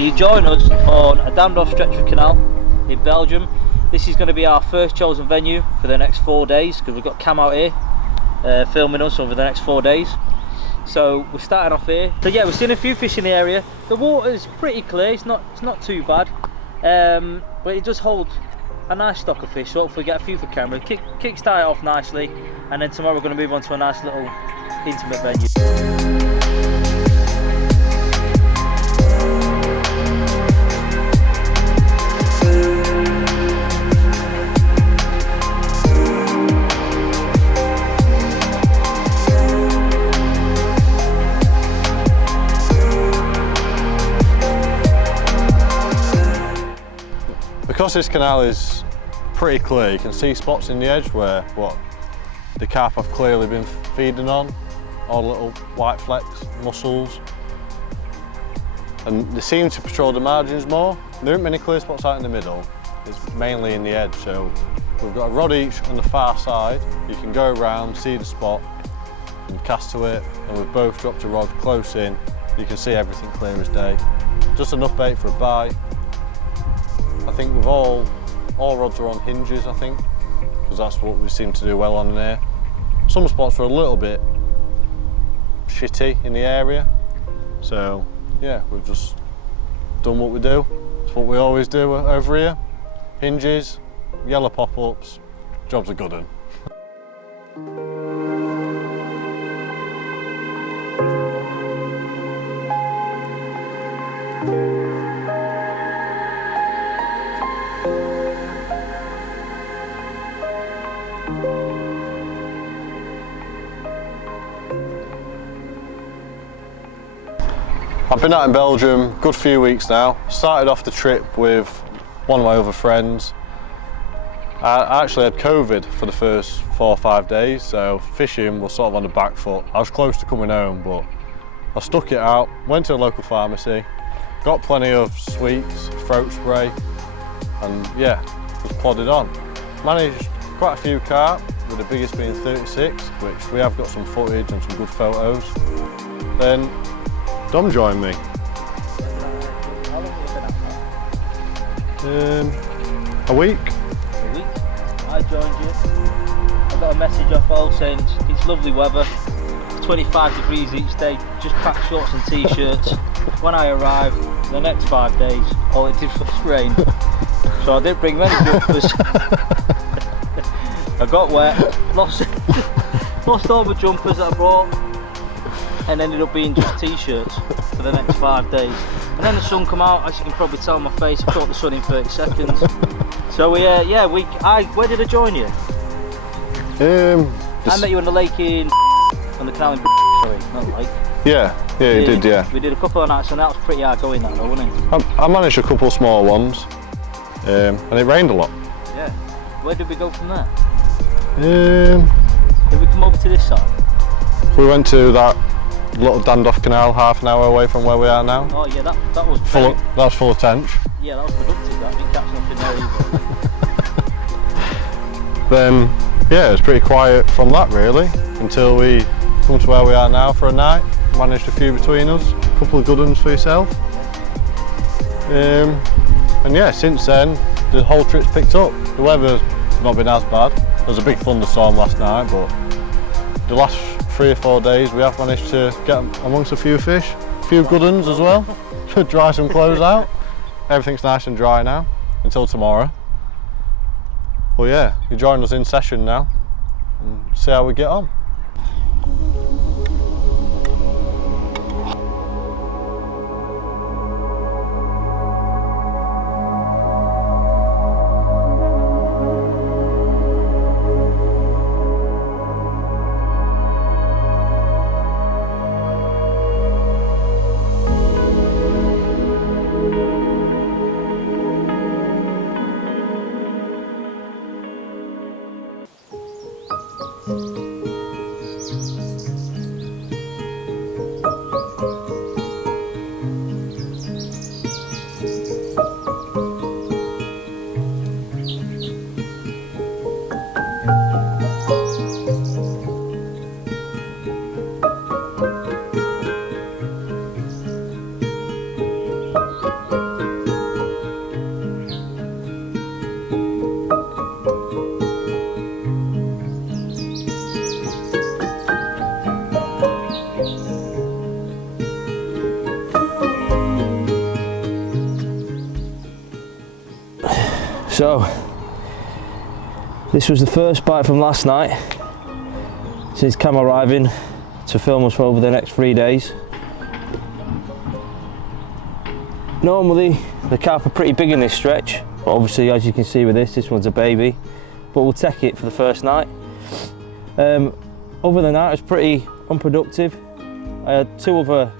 you join us on a dammed off stretch of canal in Belgium. This is going to be our first chosen venue for the next 4 days, because we've got Cam out here filming us over the next 4 days. So we're starting off here. So yeah, we've seen a few fish in the area. The water is pretty clear, it's not too bad, but it does hold a nice stock of fish, so hopefully get a few for camera. Kickstart it off nicely, and then tomorrow we're going to move on to a nice little intimate venue. Because this canal is pretty clear, you can see spots in the edge where the carp have clearly been feeding on, all little white flecks, mussels, and they seem to patrol the margins more. There aren't many clear spots out in the middle, it's mainly in the edge, so we've got a rod each on the far side. You can go around, see the spot and cast to it, and we've both dropped a rod close in. You can see everything clear as day. Just enough bait for a bite. I think with all rods are on hinges, I think, because that's what we seem to do well on there. Some spots are a little bit shitty in the area, so yeah, we've just done what we do. It's what we always do over here. Hinges, yellow pop-ups, job's a good one. I've been out in Belgium a good few weeks now. Started off the trip with one of my other friends. I actually had COVID for the first 4 or 5 days, so fishing was sort of on the back foot. I was close to coming home, but I stuck it out, went to a local pharmacy, got plenty of sweets, throat spray, and yeah, just plodded on. Managed quite a few carp, with the biggest being 36, which we have got some footage and some good photos. Then Dom joined me. How long have you been out now? A week. A week. I joined you. I got a message off all saying it's lovely weather, 25 degrees each day, just pack shorts and t-shirts. When I arrived, the next 5 days, all it did was rain. So I didn't bring many jumpers. I got wet, lost all the jumpers that I brought, and ended up being just t-shirts for the next 5 days. And then the sun come out, as you can probably tell on my face, I caught the sun in 30 seconds. So where did I join you? I met you on the lake on the canal in sorry, not the lake. Yeah, you did, yeah. We did a couple of nights and that was pretty hard going that though, wasn't it? I managed a couple of small ones, and it rained a lot. Yeah. Where did we go from there? Did we come over to this side? We went to that little dammed off canal half an hour away from where we are now. Oh yeah, that was full of tench. Yeah, that was productive. That didn't catch nothing there either. Then yeah, it was pretty quiet from that really until we come to where we are now for a night. Managed a few between us, a couple of good ones for yourself. And yeah, since then the whole trip's picked up. The weather's not been as bad. There was a big thunderstorm last night, but the last 3 or 4 days we have managed to get amongst a few fish, a few good ones as well, to dry some clothes out. Everything's nice and dry now until tomorrow. Well yeah, you join us in session now and see how we get on. So this was the first bite from last night since Cam arriving to film us for over the next 3 days. Normally the carp are pretty big in this stretch, but obviously as you can see with this one's a baby, but we'll take it for the first night. Other than that, it was pretty unproductive. I had two other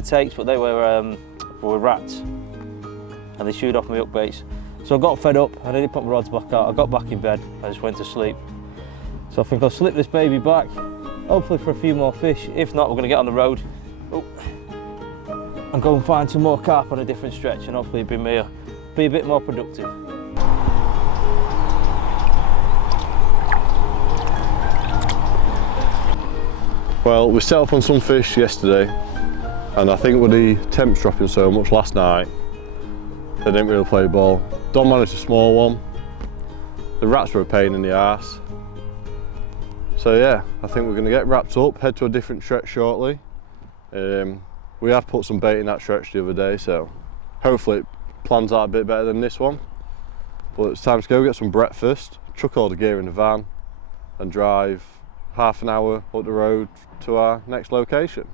takes, but they were rats and they chewed off my hook baits. So I got fed up, I didn't put my rods back out, I got back in bed, I just went to sleep. So I think I'll slip this baby back, hopefully for a few more fish. If not, we're going to get on the road and go and find some more carp on a different stretch, and hopefully be a bit more productive. Well, we set up on some fish yesterday, and I think with the temps dropping so much last night, they didn't really play ball. Dom managed a small one. The rats were a pain in the arse. So yeah, I think we're going to get wrapped up, head to a different stretch shortly. We had put some bait in that stretch the other day, so hopefully it plans out a bit better than this one. But it's time to go get some breakfast, chuck all the gear in the van and drive half an hour up the road to our next location.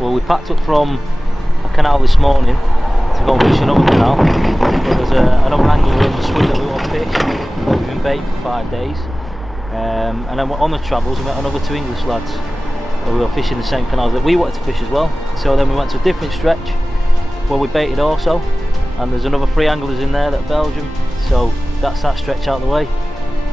Well, we packed up from a canal this morning to go fish another canal. There was another angler in the swim that we want to fish. We've been baiting for 5 days. And then on the travels we met another 2 English lads who we were fishing the same canals that we wanted to fish as well. So then we went to a different stretch where we baited also, and there's another 3 anglers in there that are Belgium, so that's that stretch out of the way.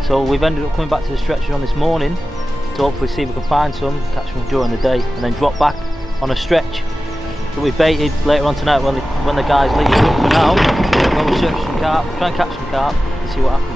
So we've ended up coming back to the stretch on this morning to hopefully see if we can find some, catch them during the day, and then drop back on a stretch that we baited later on tonight when the guys leave. For now, we're going to search some carp, try and catch some carp and see what happens.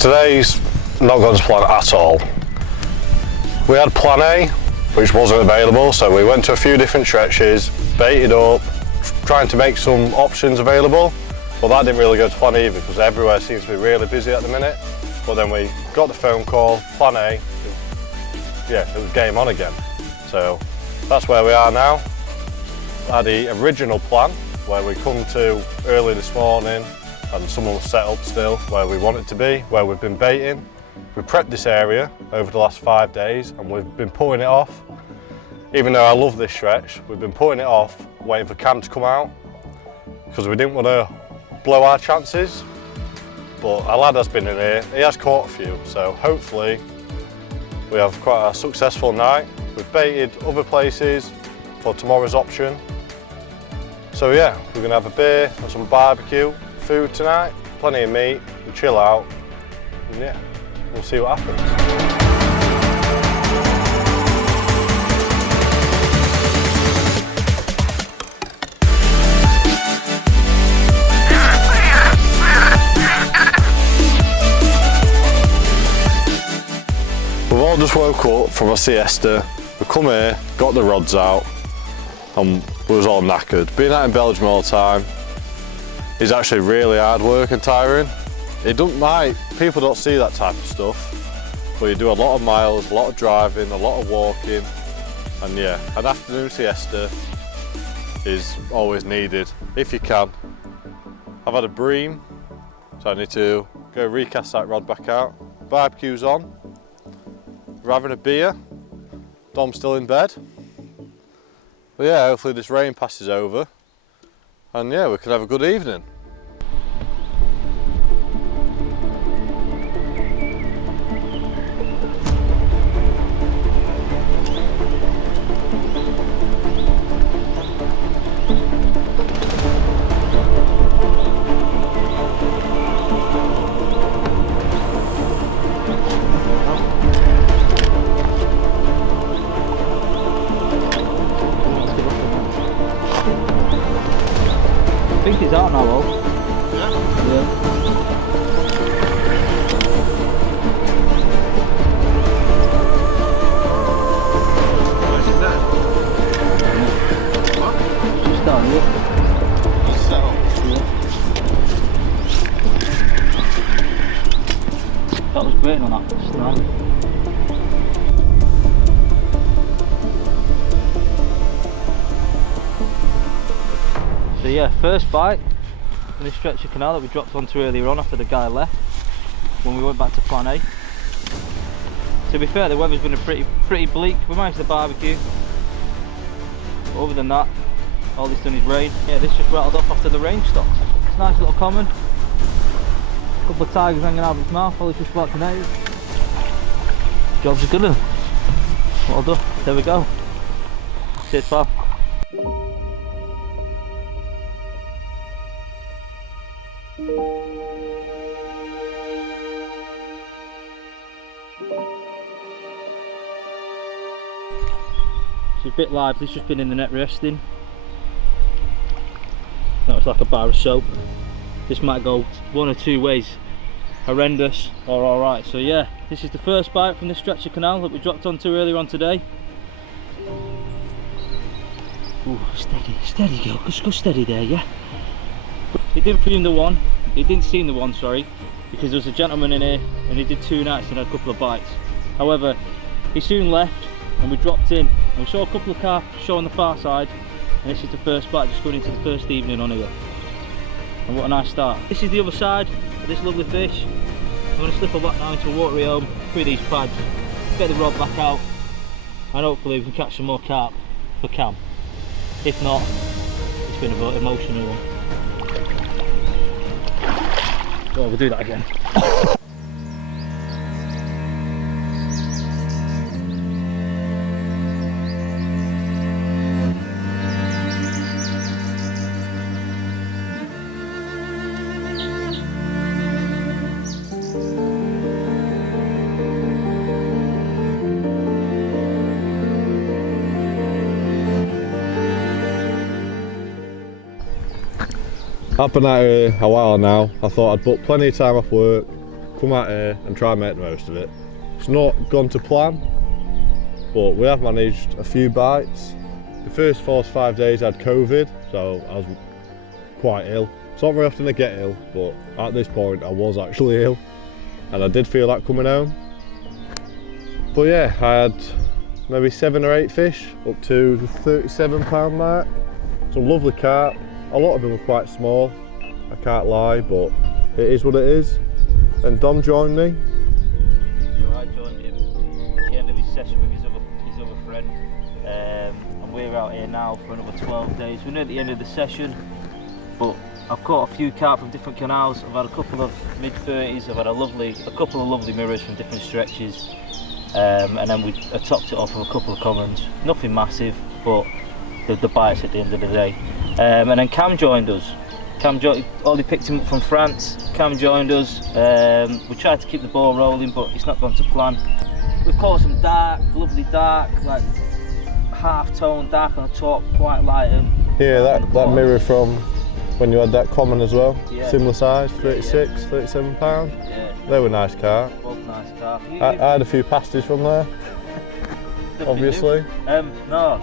Today's not gone to plan at all. We had plan A, which wasn't available, so we went to a few different stretches, baited up, trying to make some options available, but that didn't really go to plan either because everywhere seems to be really busy at the minute. But then we got the phone call, plan A, it was game on again. So that's where we are now. I had the original plan where we come to early this morning and someone was set up still where we want it to be, where we've been baiting. We prepped this area over the last 5 days and we've been putting it off. Even though I love this stretch, we've been putting it off, waiting for Cam to come out because we didn't want to blow our chances. But our lad has been in here, he has caught a few, so hopefully we have quite a successful night. We've baited other places for tomorrow's option. So yeah, we're going to have a beer and some barbecue food tonight, plenty of meat, we'll chill out, and yeah, we'll see what happens. We've all just woke up from a siesta, we come here, got the rods out, and we was all knackered. Being out in Belgium all the time is actually really hard work and tiring. People don't see that type of stuff, but you do a lot of miles, a lot of driving, a lot of walking, and yeah, an afternoon siesta is always needed, if you can. I've had a bream, so I need to go recast that rod back out. Barbecue's on, we're having a beer, Dom's still in bed. But yeah, hopefully this rain passes over and yeah, we could have a good evening. I think he's out now, Will. Yeah? Yeah. Where's he now? What? Just down here. Just settled. Yeah. That was great on that snag. So yeah, first bite on this stretch of canal that we dropped onto earlier on after the guy left when we went back to plan A. To be fair, the weather's been pretty bleak. We managed to barbecue. But other than that, all it's done is rain. Yeah, this just rattled off after the rain stopped. It's a nice little common. A couple of tigers hanging out of his mouth while he's just about to nail. Job's a good one. Well done. There we go. Cheers, pal. It's a bit live, this just been in the net resting. That was like a bar of soap. This might go one or two ways, horrendous or alright. So yeah, this is the first bite from this stretch of canal that we dropped onto earlier on today. Ooh, steady girl, just go steady there, yeah. He didn't film the one, he didn't see the one, sorry, because there was a gentleman in here and he did 2 nights and had a couple of bites. However, he soon left and we dropped in and we saw a couple of carp show on the far side, and this is the first bite, just going into the first evening on here. And what a nice start. This is the other side of this lovely fish. I'm going to slip her back now into a watery home through these pads, get the rod back out, and hopefully we can catch some more carp for Cam. If not, it's been a bit emotional one. Well, we'll do that again. I've been out here a while now. I thought I'd book plenty of time off work, come out here and try and make the most of it. It's not gone to plan, but we have managed a few bites. The first 4 to 5 days I had COVID, so I was quite ill. It's not very often I get ill, but at this point I was actually ill, and I did feel like coming home. But yeah, I had maybe 7 or 8 fish, up to the £37 mark. Some lovely carp. A lot of them were quite small, I can't lie, but it is what it is. And Dom joined me. Yeah, I joined him at the end of his session with his other friend. And we're out here now for another 12 days. We're near the end of the session, but I've caught a few carp from different canals. I've had a couple of mid-30s, I've had a couple of lovely mirrors from different stretches. And then we topped it off with a couple of commons. Nothing massive, but the bites at the end of the day. And then Cam joined us. Olly picked him up from France. Cam joined us. We tried to keep the ball rolling, but it's not gone to plan. We've caught some dark, lovely dark, like half-tone dark on the top, quite light. And yeah, that mirror from when you had that common as well. Yeah. Similar size, 36, £37. Yeah. They were nice carp. Both nice carp. I had a few pasties from there, obviously. No,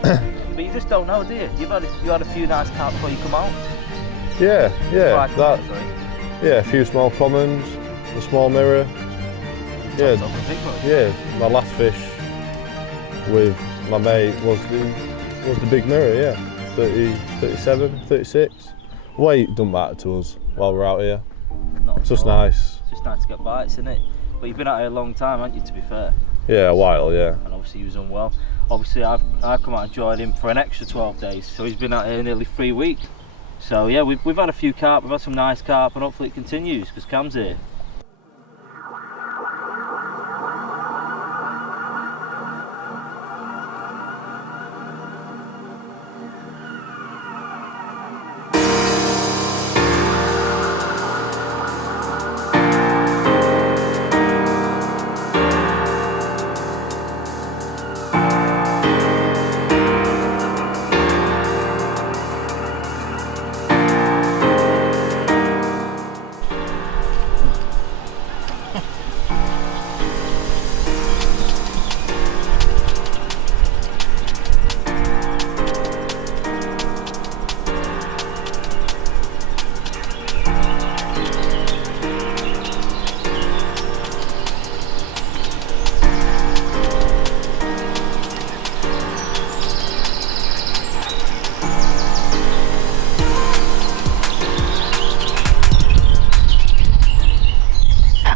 but you just don't know, do you? You had a few nice carp before you come out. Yeah, Sorry. yeah, a few small commons, a small mirror. Yeah, my last fish with my mate was the big mirror, yeah. 30, 37, 36. Weight doesn't matter to us while we're out here. It's just nice. It's just nice to get bites, isn't it? But you've been out here a long time, haven't you, to be fair? Yeah, a while, yeah. And obviously he was unwell. Obviously I've come out and joined him for an extra 12 days, so he's been out here nearly 3 weeks. So yeah, we've had a few carp, we've had some nice carp, and hopefully it continues because Cam's here.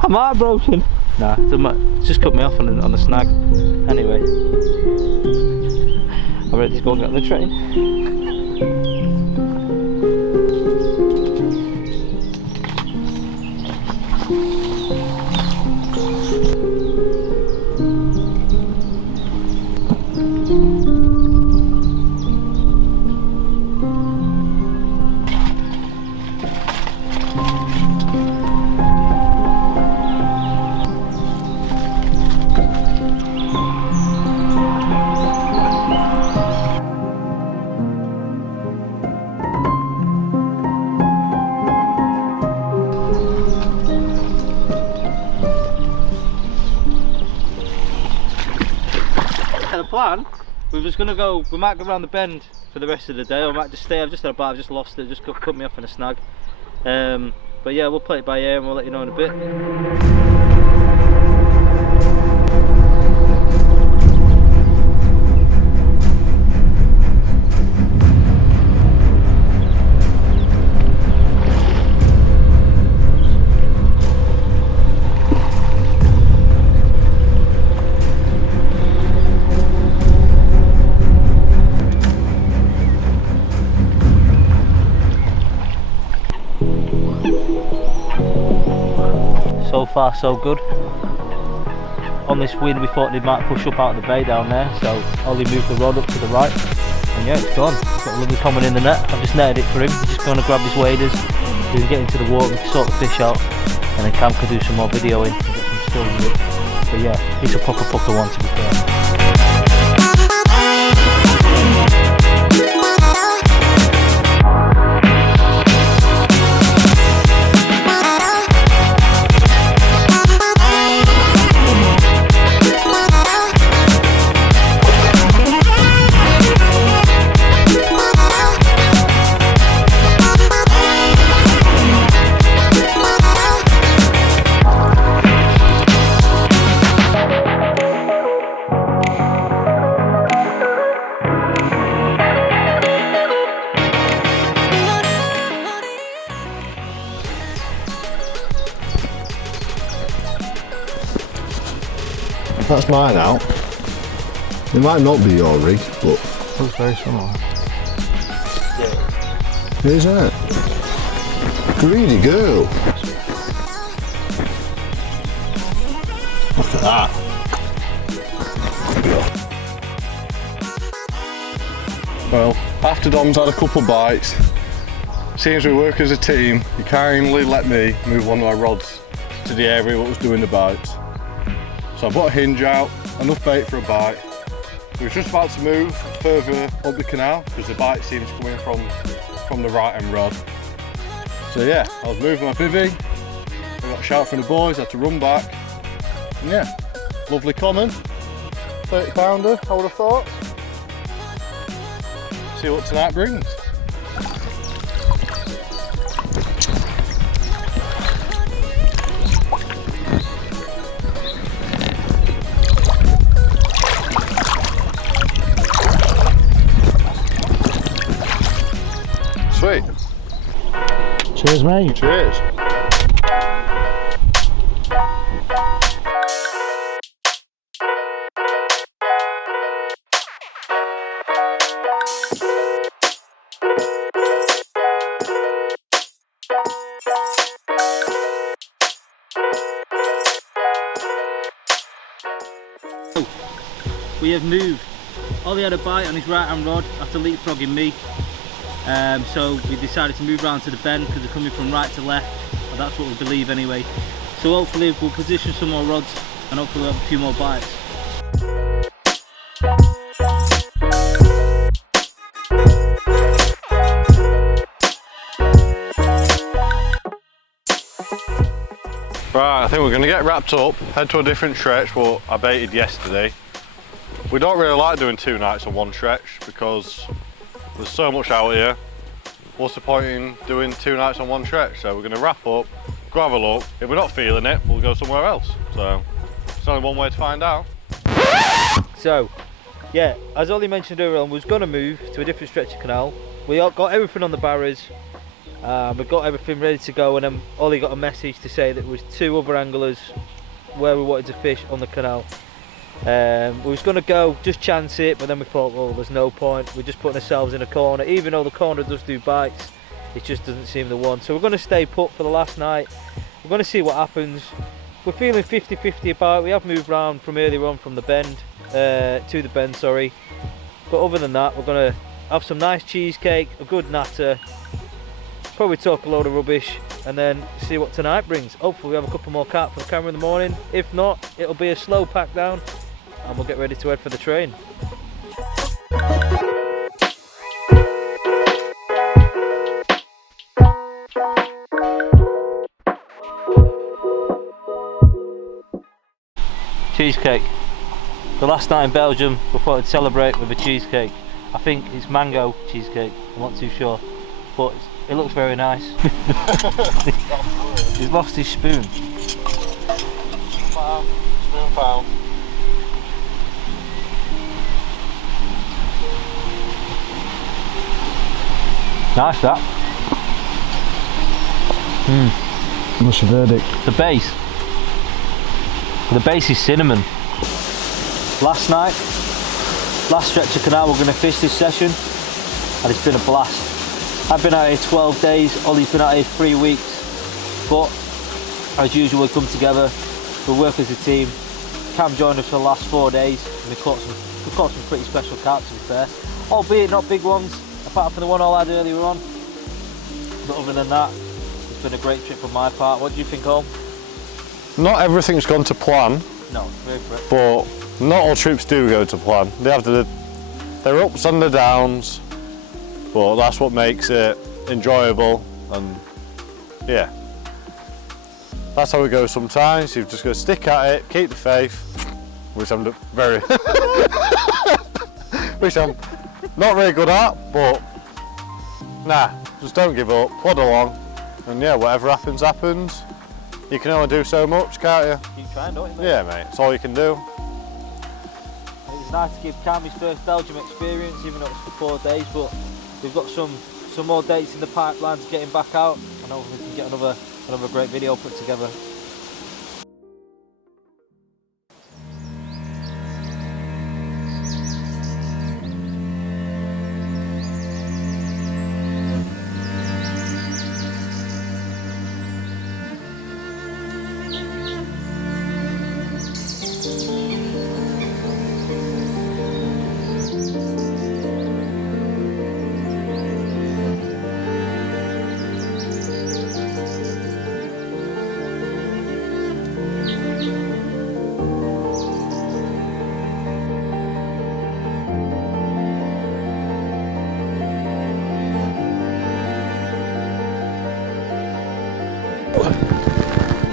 I'm heartbroken. Nah, it's just cut me off on the snag. Anyway, I'm ready to go and get on the train. The plan, we might go around the bend for the rest of the day, or we might just stay. I've just had a bite, I've just lost it, just cut me off in a snag. But yeah, we'll play it by ear and we'll let you know in a bit. So far so good. On this wind we thought they might push up out of the bay down there, so Ollie moved the rod up to the right, and yeah, it's gone. He's got a lovely common in the net. I've just netted it for him. He's just going to grab his waders, we can get into the water, we can sort the fish out, and then Cam can do some more videoing and get some stills with it. But yeah, it's a proper pucker one to be fair. That's mine out. It might not be your rig, but Looks very similar. yeah. Isn't it? Greedy girl. Look at that. Well, after Dom's had a couple bites, seems we work as a team, he kindly let me move one of my rods to the area that was doing the bites. So I put a hinge out, enough bait for a bite. We were just about to move further up the canal because the bite seems coming from the right hand rod. So yeah, I was moving my bivvy, I got a shout from the boys, had to run back. And yeah, lovely common, 30 pounder I would have thought. See what tonight brings. Sweet. Cheers, mate. Cheers. we have moved. Ollie had a bite on his right hand rod after leapfrogging me, so we decided to move round to the bend because they're coming from right to left, and that's what we believe anyway. So hopefully we'll position some more rods and hopefully we'll have a few more bites. Right, I think we're going to get wrapped up, head to a different stretch what I baited yesterday. We don't really like doing 2 nights on one stretch because there's so much out here. What's the point in doing 2 nights on one stretch? So we're going to wrap up, go have a look. If we're not feeling it, we'll go somewhere else. So it's only one way to find out. So yeah, as Ollie mentioned earlier on, we was going to move to a different stretch of canal. We got everything on the barriers. We've got everything ready to go, and then Ollie got a message to say that there was 2 other anglers where we wanted to fish on the canal. We was going to go, just chance it, but then we thought, well, there's no point. We're just putting ourselves in a corner. Even though the corner does do bites, it just doesn't seem the one. So we're going to stay put for the last night. We're going to see what happens. We're feeling 50-50 about it. We have moved round from earlier on from the bend, to the bend, sorry. But other than that, we're going to have some nice cheesecake, a good natter, probably talk a load of rubbish, and then see what tonight brings. Hopefully we have a couple more carp for the camera in the morning. If not, it'll be a slow pack down and we'll get ready to head for the train. Cheesecake. The last night in Belgium, we thought I'd celebrate with a cheesecake. I think it's mango cheesecake, I'm not too sure, but it looks very nice. He's lost his spoon. Spoon found. Nice that. What's your verdict? The base. The base is cinnamon. Last night, last stretch of canal we're going to fish this session, and it's been a blast. I've been out here 12 days, Ollie's been out here 3 weeks, but as usual we come together, we work as a team. Cam joined us for the last 4 days, and we caught some pretty special carp, to be fair, albeit not big ones, apart from the one I had earlier on. But other than that, it's been a great trip on my part. What do you think, Ollie? Not everything's gone to plan. No, very for it. But not all trips do go to plan. They have their ups and their downs, but that's what makes it enjoyable, and yeah. That's how it goes sometimes. You've just got to stick at it, keep the faith, which I'm very, which I'm not very good at, but nah, just don't give up, plod along, and yeah, whatever happens, happens. You can only do so much, can't you? Keep trying, don't you, mate? Yeah, mate, it's all you can do. It was nice to give Cam his first Belgium experience, even though it's for 4 days, but we've got some more dates in the pipeline to get him back out. I know we can get another great video put together.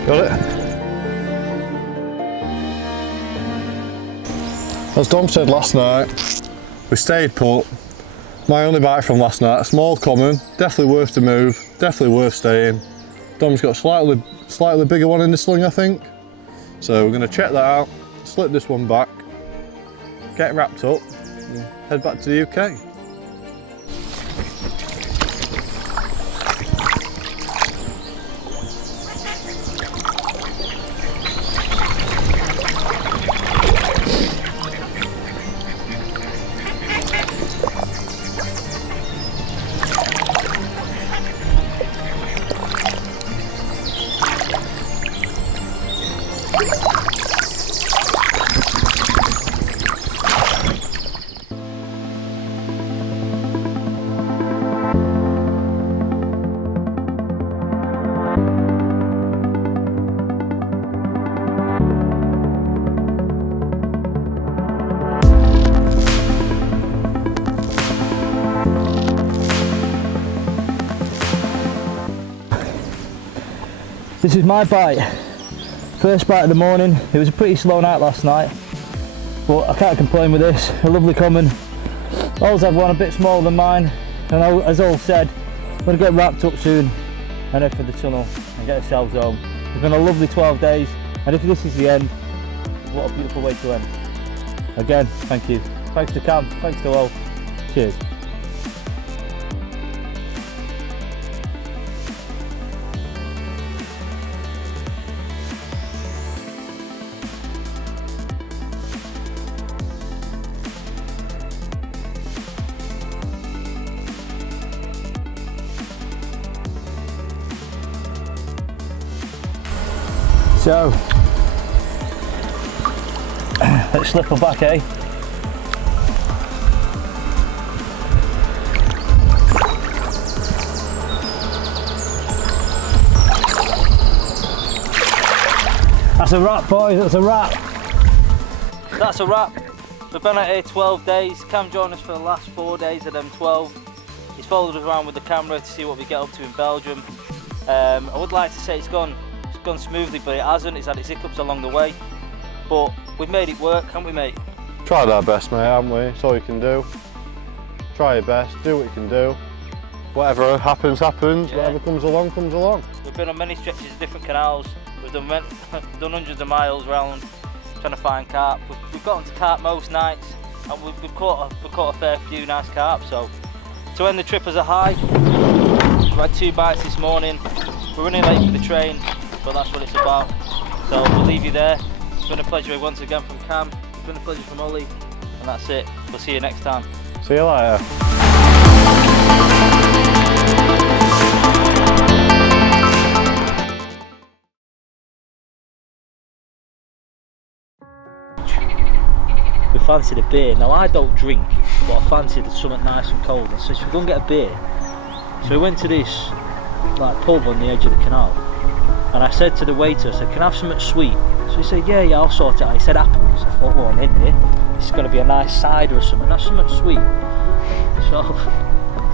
Got it? As Dom said last night, we stayed put. My only bite from last night, a small common, definitely worth the move, definitely worth staying. Dom's got a slightly bigger one in the sling, I think. So we're going to check that out, slip this one back, get it wrapped up, and head back to the UK. This is my bite. First bite of the morning. It was a pretty slow night last night, but I can't complain with this. A lovely common. Always have one a bit smaller than mine, and as Olly said, we're going to get wrapped up soon and head for the tunnel and get ourselves home. It's been a lovely 12 days, and if this is the end, what a beautiful way to end. Again, thank you. Thanks to Cam, thanks to Olly. Cheers. So, let's slip her back, eh? That's a wrap, boys, that's a wrap. That's a wrap. We've been out here 12 days. Cam joined us for the last 4 days of them 12. He's followed us around with the camera to see what we get up to in Belgium. I would like to say it's gone smoothly, but it hasn't. It's had its hiccups along the way, but we've made it work, haven't we, mate? Tried our best, mate, haven't we? It's all you can do. Try your best, do what you can do. Whatever happens, happens. Yeah. Whatever comes along, comes along. We've been on many stretches of different canals. We've done hundreds of miles around trying to find carp. We've gotten to carp most nights, and we've caught a fair few nice carp. So to end the trip as a high, we had 2 bites this morning. We're running late for the train, but that's what it's about. So we'll leave you there. It's been a pleasure once again from Cam. It's been a pleasure from Olly, and that's it. We'll see you next time. See you later. We fancied a beer. Now I don't drink, but I fancied something nice and cold, and so should we go and get a beer? So we went to this like pub on the edge of the canal, and I said to the waiter, I said, can I have something sweet? So he said, yeah, I'll sort it out. He said apples. I thought, well, I'm in here. It's going to be a nice cider or something. That's something sweet. So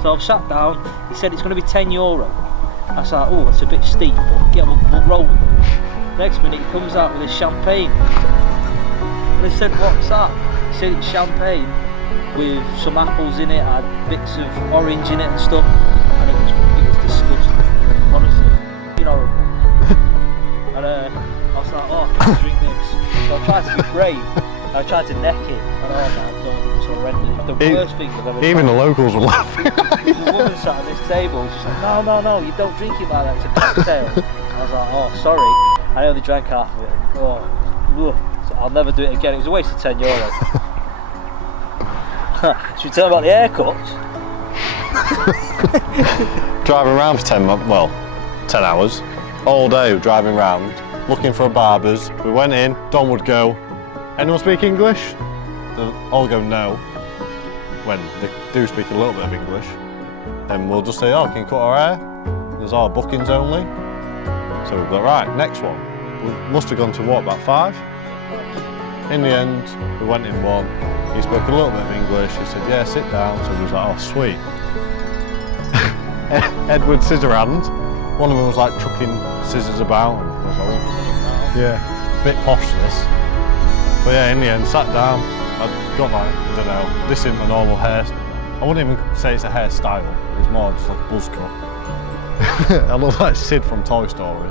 I sat down. He said it's going to be €10. I was like, oh, that's a bit steep, but yeah, we'll roll with it. Next minute he comes out with a champagne. And I said, what's that? He said it's champagne with some apples in it, had bits of orange in it and stuff. And it was disgusting, honestly. You know. And I was like, oh, I can't drink this. So I tried to be brave. I tried to neck it. And oh my god, it was horrendous. The worst thing I've ever done. Even the locals were laughing. The woman sat at this table, she's like, no, you don't drink it like that, it's a cocktail. I was like, oh, sorry. I only drank half of it. Oh, so I'll never do it again. It was a waste of €10. Should we tell them about the haircuts? Driving around for 10 hours. All day driving around, looking for a barber's. We went in, Don would go, anyone speak English? They'll all go no, when they do speak a little bit of English. And we'll just say, oh, can you cut our hair? There's our bookings only. So we've got, right, next one. We must have gone to what, about 5? In the end, we went in one. He spoke a little bit of English. He said, yeah, sit down. So we was like, oh, sweet. Edward Scissorhands. One of them was like chucking scissors about. And I was like, oh, yeah, bit posh this. But yeah, in the end, sat down. I got like, I don't know, this isn't a normal hair. I wouldn't even say it's a hairstyle. It's more just like a buzz cut. I look like Sid from Toy Story.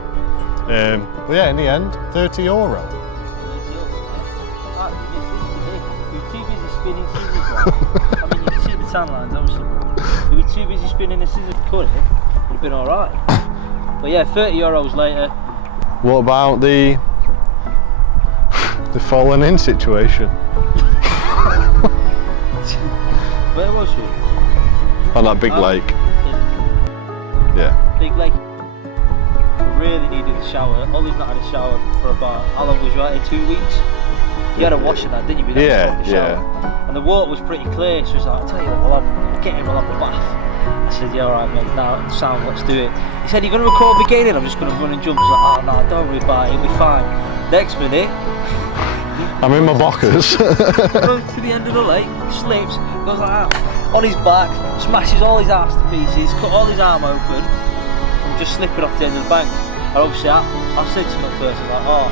But yeah, in the end, €30. You're too busy spinning scissors, right? I mean, you can see the tan lines, obviously. You were too busy spinning the scissors to cut it. Would have been all right. But yeah, €30 later. What about the falling in situation? Where was we? On that big lake. Yeah. Big lake. We really needed a shower. Ollie's not had a shower for about, how long was you out here? 2 weeks? You had a wash in that, didn't you? Yeah. And the water was pretty clear, so he was like, I'll tell you what, we'll get him, we'll have a bath. I said, yeah, alright mate, now sound, let's do it. He said, you're going to record the beginning? I'm just going to run and jump. I was like, oh no, don't worry about it, it'll be fine. Next minute, I'm in my boxers. Goes to the end of the lake, slips, goes like that, on his back, smashes all his arse to pieces, cut all his arm open from just slipping off the end of the bank. And obviously I said to him at first, I was like, oh,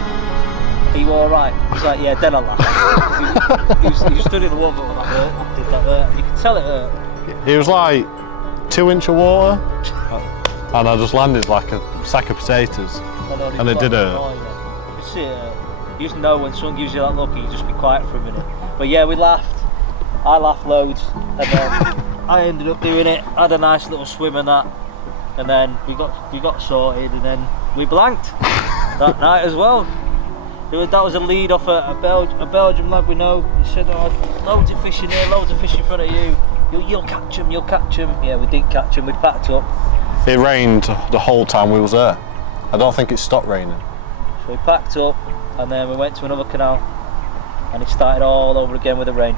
are you alright? He's like, yeah, then I laughed. he was stood in the water, and like, did that hurt? You could tell it hurt. It was like 2 inch of water, and I just landed like a sack of potatoes, and it did hurt. You see it, you just know when someone gives you that look, you just be quiet for a minute. But yeah, we laughed. I laughed loads, and then I ended up doing it. Had a nice little swim and that, and then we got sorted, and then we blanked that night as well. That was a lead off a Belgian lad we know. He said, oh, loads of fish in here, loads of fish in front of you. You'll catch them, you'll catch them. Yeah, we didn't catch them, we packed up. It rained the whole time we was there. I don't think it stopped raining. So we packed up, and then we went to another canal, and it started all over again with the rain.